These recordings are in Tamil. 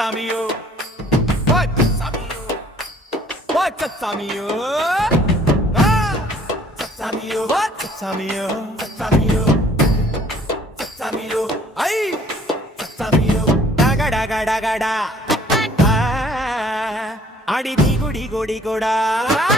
Samio, what Samio, what Samio, ah, Samio, what Samio, Samio, Samio, ay, Samio, daga daga daga da, ah, adi di gudi goda, ah.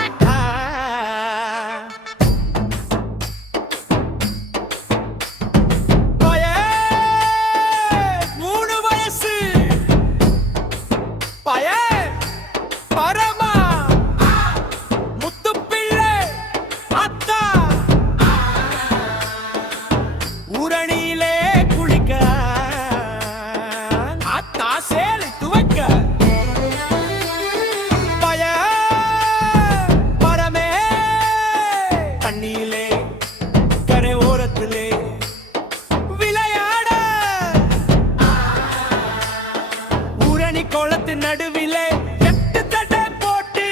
நடுவிலே எட்டு தடை போட்டு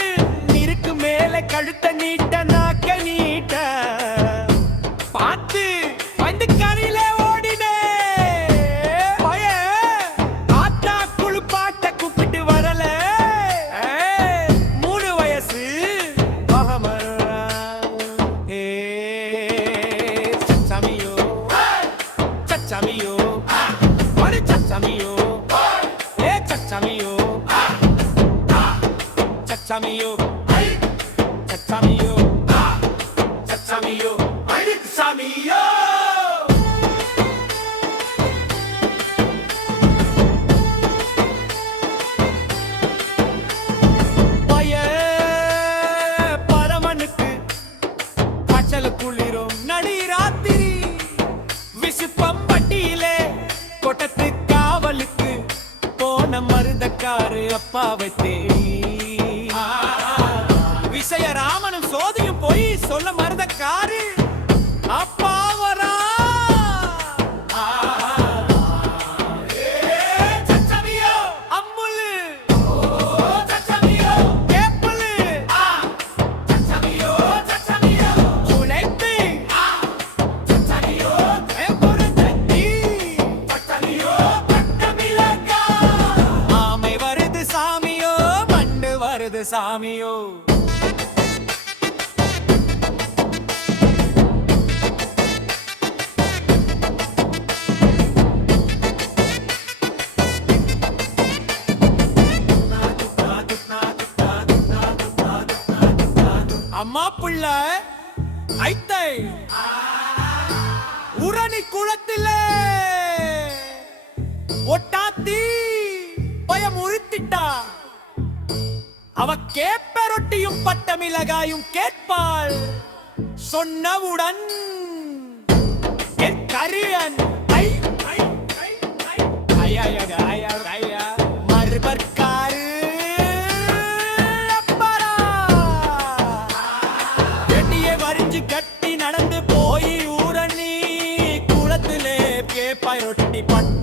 நீருக்கு மேலே கழுத்த நீட்ட நாக்க நீட்ட பார்த்து வந்து கரையிலே ஓடினே பய ஆத்தா குளிப்பாட்ட கூப்பிட்டு வரல 3 வயசு சச்சமியோ சச்சமியோ ஒரு சச்சமியோ Chachamio, Chachamio, Chachamio, Chachamio, Chachamio. Paye, paramanukku, kachal kulirum, nadi rathiri, visupam pattile, kotathu kavalukku. மருதக்காரு அப்பாவை தேடி விசய ராமனும் சோதியும் போய் சொல்ல மருதக்காரு அப்பாவரா அம்முலு கேப்பலு உழைத்து சாமியோ அம்மா புள்ள ஐத்தை உரணி குளத்திலே ஒட்டாத்தி பயம் உறுத்திட்டா அவ கேப்ப ரொட்டியும் பட்ட மிளகாயும் கேட்பாள் சொன்னவுடன் என் கரியன் மறுபற்காரு வெட்டியை வரிஞ்சு கட்டி நடந்து போய் ஊரணி குளத்திலே கேப்பாய் ரொட்டி பட்ட